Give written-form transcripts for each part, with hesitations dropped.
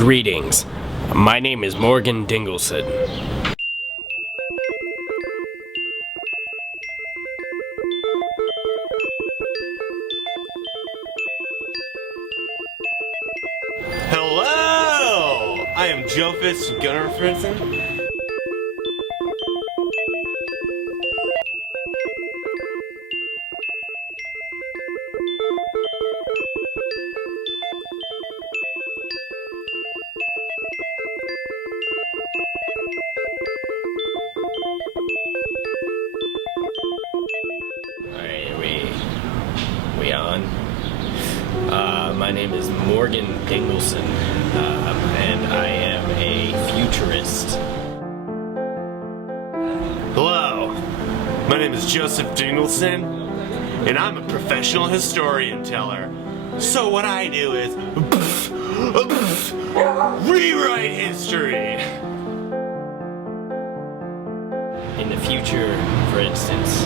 Greetings. My name is Morgan Dingleson. Hello! I am Jofus Gunnerfritson. Alright, we on? My name is Morgan Dingleson, and I am a futurist. Hello, my name is Joseph Dingleson, and I'm a professional historian teller. So what I do is rewrite history. In the future, for instance,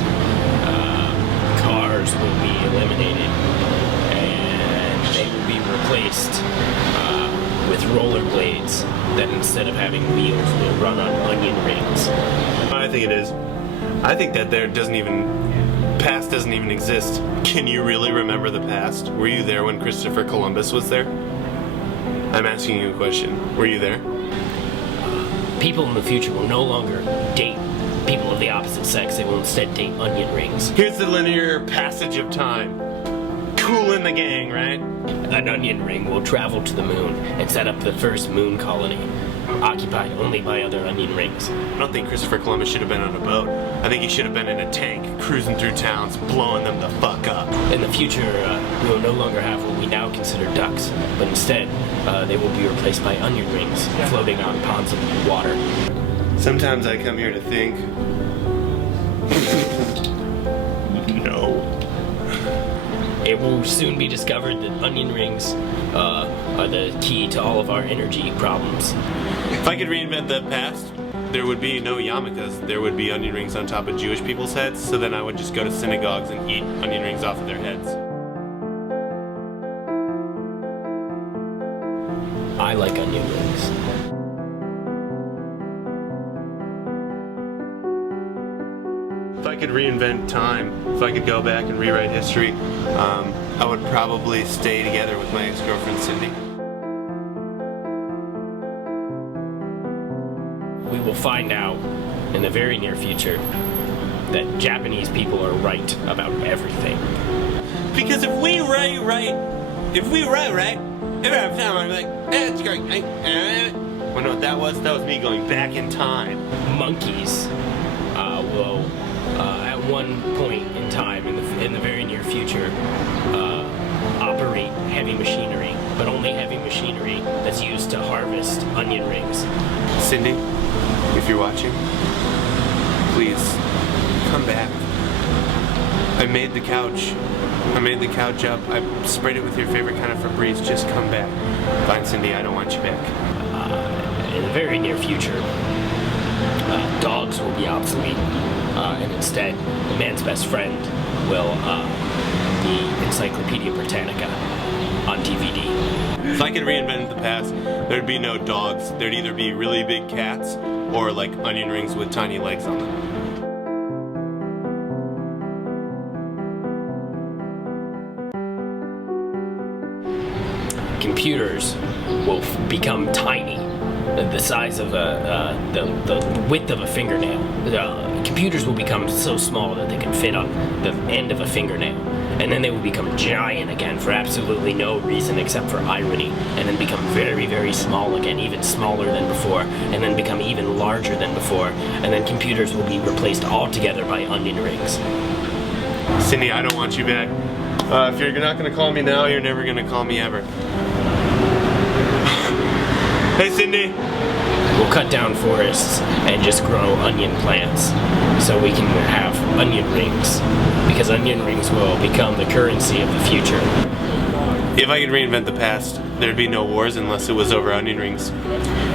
cars will be eliminated and they will be replaced with rollerblades that instead of having wheels will run on onion rings. I think it is. I think that past doesn't even exist. Can you really remember the past? Were you there when Christopher Columbus was there? I'm asking you a question. Were you there? People in the future will no longer date people of the opposite sex. They will instead date onion rings. Here's the linear passage of time. Cool in the gang, right? An onion ring will travel to the moon and set up the first moon colony, occupied only by other onion rings. I don't think Christopher Columbus should have been on a boat. I think he should have been in a tank, cruising through towns, blowing them the fuck up. In the future, we will no longer have what we now consider ducks, but instead, they will be replaced by onion rings floating on ponds of water. Sometimes I come here to think. No. It will soon be discovered that onion rings are the key to all of our energy problems. If I could reinvent the past, there would be no yarmulkes. There would be onion rings on top of Jewish people's heads, so then I would just go to synagogues and eat onion rings off of their heads. I like onion rings. If I could reinvent time, if I could go back and rewrite history, I would probably stay together with my ex-girlfriend Cindy. We will find out in the very near future that Japanese people are right about everything. Because if we write right, every time I'm like, it's great. Well, know what that was? That was me going back in time. Monkeys will, at one point in time, in the very near future, operate heavy machinery, but only heavy machinery that's used to harvest onion rings. Cindy, if you're watching, please come back. I made the couch. I made the couch up. I sprayed it with your favorite kind of Febreze. Just come back. Fine, Cindy, I don't want you back. In the very near future, dogs will be obsolete, and instead, the man's best friend will be Encyclopedia Britannica on DVD. If I could reinvent the past, there'd be no dogs. There'd either be really big cats or like onion rings with tiny legs on them. Computers will become tiny, the size of the width of a fingernail. Computers will become so small that they can fit on the end of a fingernail, and then they will become giant again for absolutely no reason except for irony, and then become very, very small again, even smaller than before, and then become even larger than before, and then computers will be replaced altogether by onion rings. Cindy, I don't want you back. If you're not going to call me now, you're never going to call me ever. Hey, Cindy. We'll cut down forests and just grow onion plants so we can have onion rings, because onion rings will become the currency of the future. If I could reinvent the past, there'd be no wars unless it was over onion rings.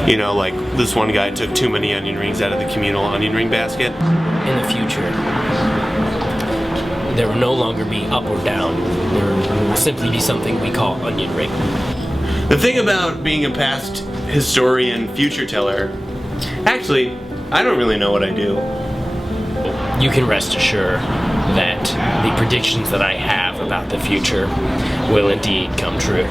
You know, like this one guy took too many onion rings out of the communal onion ring basket. In the future, there will no longer be up or down. There will simply be something we call onion ring. The thing about being a past historian, future teller, actually, I don't really know what I do. You can rest assured that the predictions that I have about the future will indeed come true.